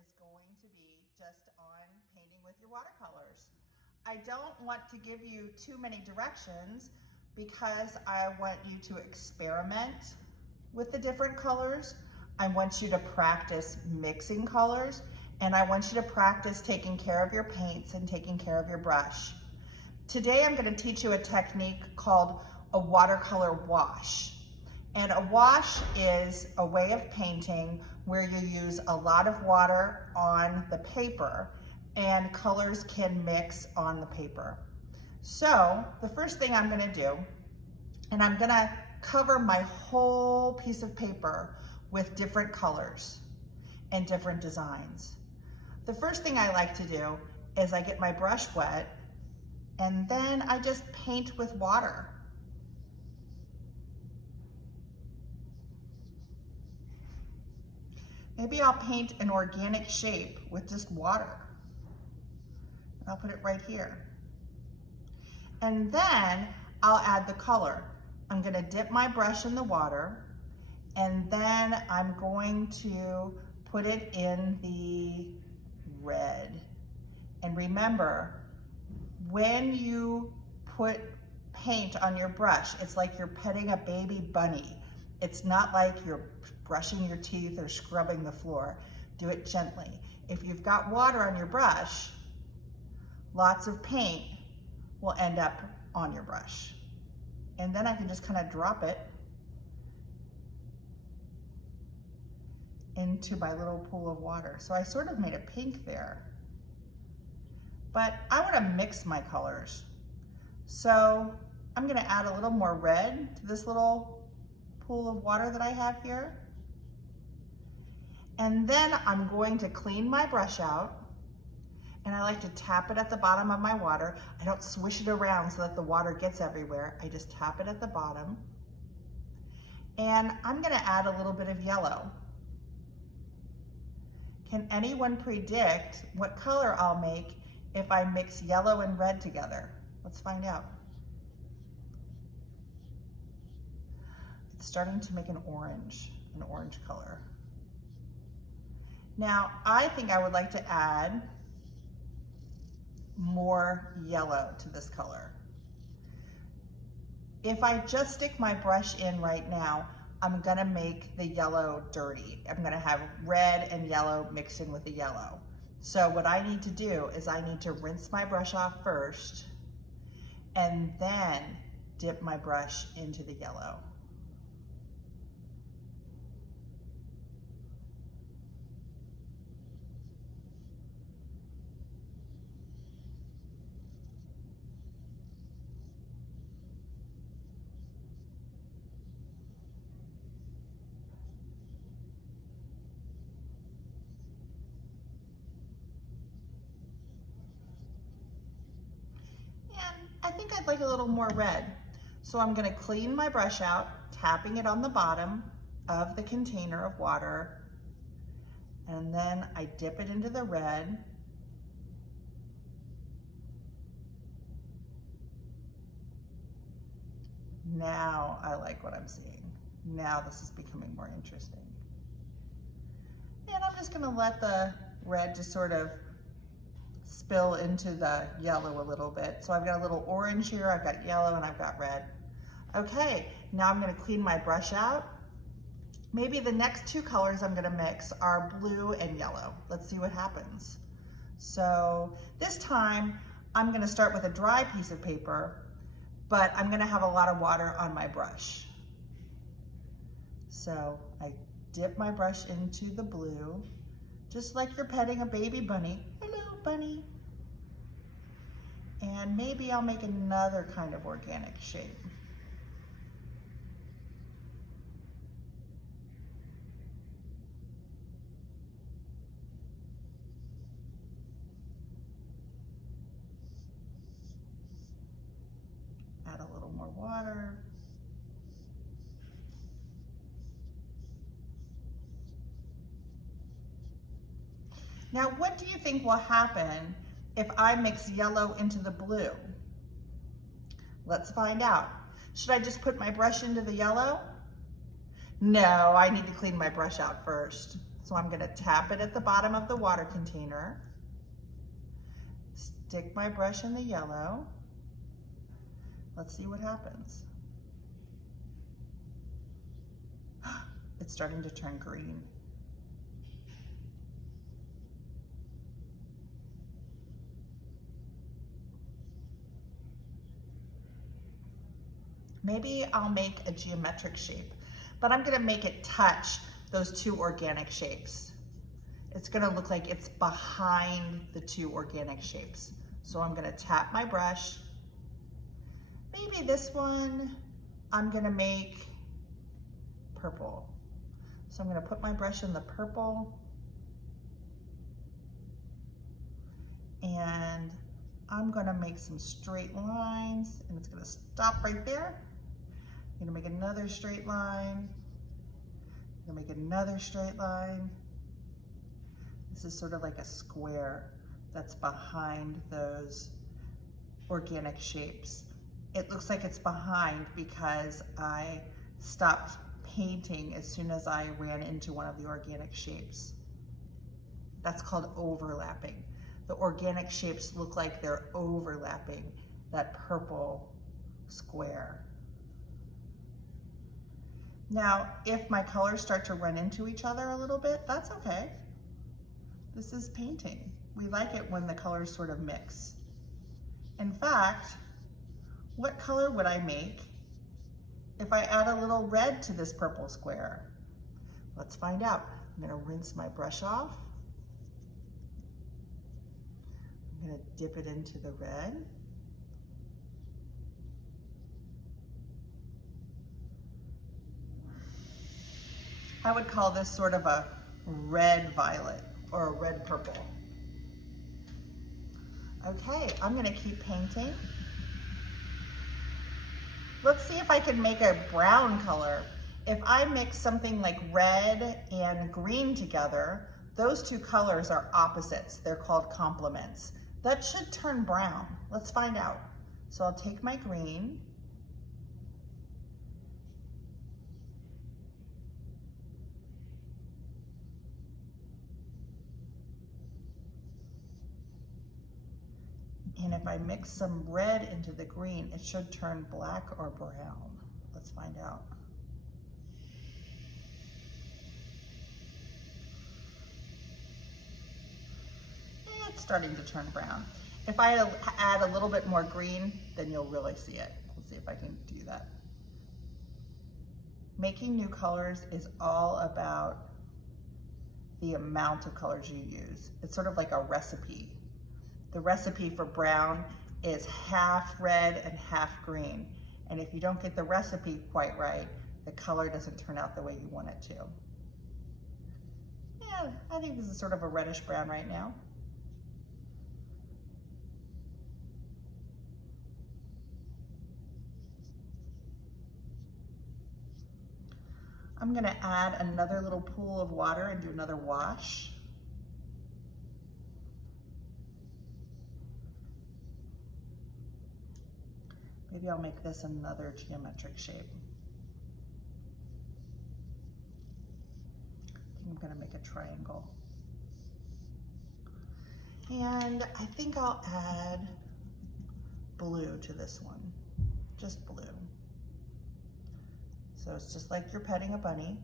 is going to be just on painting with your watercolors. I don't want to give you too many directions because I want you to experiment with the different colors. I want you to practice mixing colors, and I want you to practice taking care of your paints and taking care of your brush. Today I'm going to teach you a technique called a watercolor wash. And a wash is a way of painting where you use a lot of water on the paper and colors can mix on the paper. So the first thing I'm going to do, and I'm going to cover my whole piece of paper with different colors and different designs. The first thing I like to do is I get my brush wet and then I just paint with water. Maybe I'll paint an organic shape with just water. I'll put it right here. And then I'll add the color. I'm gonna dip my brush in the water and then I'm going to put it in the red. And remember, when you put paint on your brush, it's like you're petting a baby bunny. It's not like you're brushing your teeth or scrubbing the floor. Do it gently. If you've got water on your brush, lots of paint will end up on your brush. And then I can just kind of drop it into my little pool of water. So I sort of made a pink there. But I want to mix my colors. So I'm going to add a little more red to this little pool of water that I have here. And then I'm going to clean my brush out, and I like to tap it at the bottom of my water. I don't swish it around so that the water gets everywhere. I just tap it at the bottom. And I'm going to add a little bit of yellow. Can anyone predict what color I'll make if I mix yellow and red together? Let's find out. It's starting to make an orange color. Now, I think I would like to add more yellow to this color. If I just stick my brush in right now, I'm gonna make the yellow dirty. I'm gonna have red and yellow mixed in with the yellow. So what I need to do is I need to rinse my brush off first and then dip my brush into the yellow. I think I'd like a little more red. So I'm gonna clean my brush out, tapping it on the bottom of the container of water, and then I dip it into the red. Now I like what I'm seeing. Now this is becoming more interesting. And I'm just gonna let the red just sort of spill into the yellow a little bit. So I've got a little orange here, I've got yellow, and I've got red. Okay, now I'm gonna clean my brush out. Maybe the next two colors I'm gonna mix are blue and yellow. Let's see what happens. So this time, I'm gonna start with a dry piece of paper, but I'm gonna have a lot of water on my brush. So I dip my brush into the blue, just like you're petting a baby bunny. Hello, bunny. And maybe I'll make another kind of organic shape. Add a little more water. Now, what do you think will happen if I mix yellow into the blue? Let's find out. Should I just put my brush into the yellow? No, I need to clean my brush out first. So I'm gonna tap it at the bottom of the water container, stick my brush in the yellow. Let's see what happens. It's starting to turn green. Maybe I'll make a geometric shape, but I'm gonna make it touch those two organic shapes. It's gonna look like it's behind the two organic shapes. So I'm gonna tap my brush. Maybe this one, I'm gonna make purple. So I'm gonna put my brush in the purple, and I'm gonna make some straight lines, and it's gonna stop right there. I'm gonna make another straight line. I'm gonna make another straight line. This is sort of like a square that's behind those organic shapes. It looks like it's behind because I stopped painting as soon as I ran into one of the organic shapes. That's called overlapping. The organic shapes look like they're overlapping that purple square. Now, if my colors start to run into each other a little bit, that's okay. This is painting. We like it when the colors sort of mix. In fact, what color would I make if I add a little red to this purple square? Let's find out. I'm gonna rinse my brush off. I'm gonna dip it into the red. I would call this sort of a red violet or a red purple. Okay, I'm gonna keep painting. Let's see if I can make a brown color. If I mix something like red and green together, those two colors are opposites. They're called complements. That should turn brown. Let's find out. So I'll take my green, and if I mix some red into the green, it should turn black or brown. Let's find out. It's starting to turn brown. If I add a little bit more green, then you'll really see it. Let's see if I can do that. Making new colors is all about the amount of colors you use. It's sort of like a recipe. The recipe for brown is half red and half green. And if you don't get the recipe quite right, the color doesn't turn out the way you want it to. Yeah, I think this is sort of a reddish brown right now. I'm gonna add another little pool of water and do another wash. Maybe I'll make this another geometric shape. I think I'm gonna make a triangle. And I think I'll add blue to this one, just blue. So it's just like you're petting a bunny.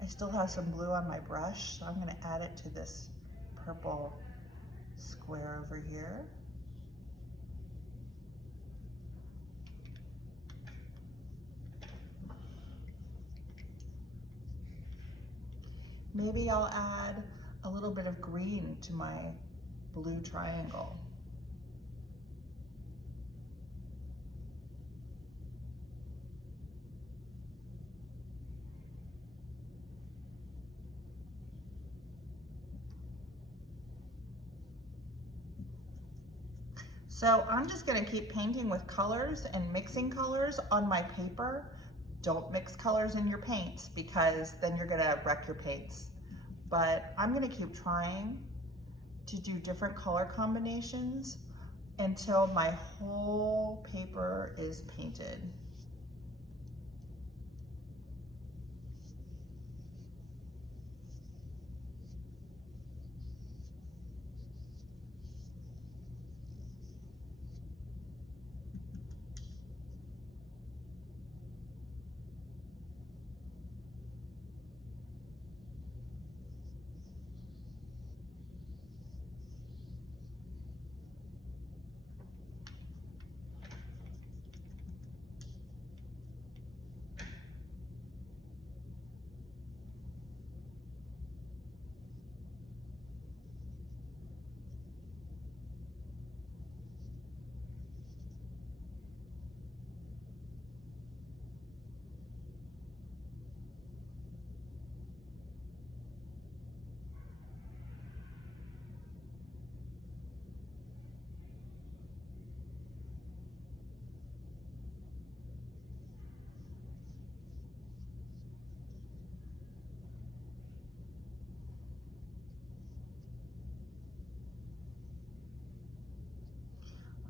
I still have some blue on my brush, so I'm gonna add it to this purple square over here. Maybe I'll add a little bit of green to my blue triangle. So I'm just gonna keep painting with colors and mixing colors on my paper. Don't mix colors in your paints because then you're gonna wreck your paints. But I'm gonna keep trying to do different color combinations until my whole paper is painted.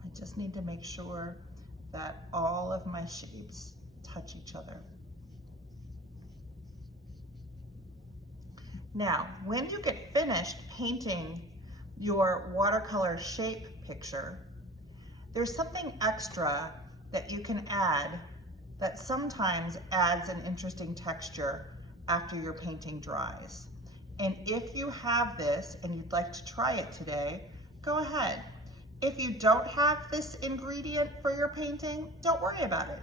I just need to make sure that all of my shapes touch each other. Now, when you get finished painting your watercolor shape picture, there's something extra that you can add that sometimes adds an interesting texture after your painting dries. And if you have this and you'd like to try it today, go ahead. If you don't have this ingredient for your painting, don't worry about it.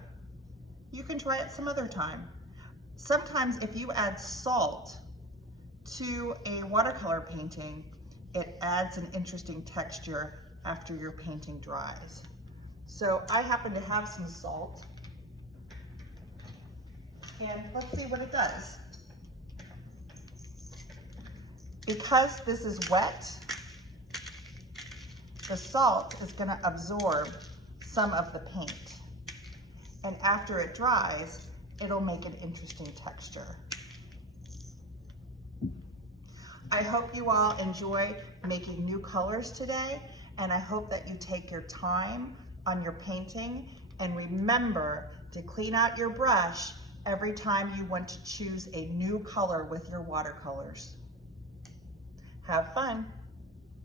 You can try it some other time. Sometimes if you add salt to a watercolor painting, it adds an interesting texture after your painting dries. So I happen to have some salt, and let's see what it does. Because this is wet, the salt is going to absorb some of the paint. And after it dries, it'll make an interesting texture. I hope you all enjoy making new colors today, and I hope that you take your time on your painting and remember to clean out your brush every time you want to choose a new color with your watercolors. Have fun.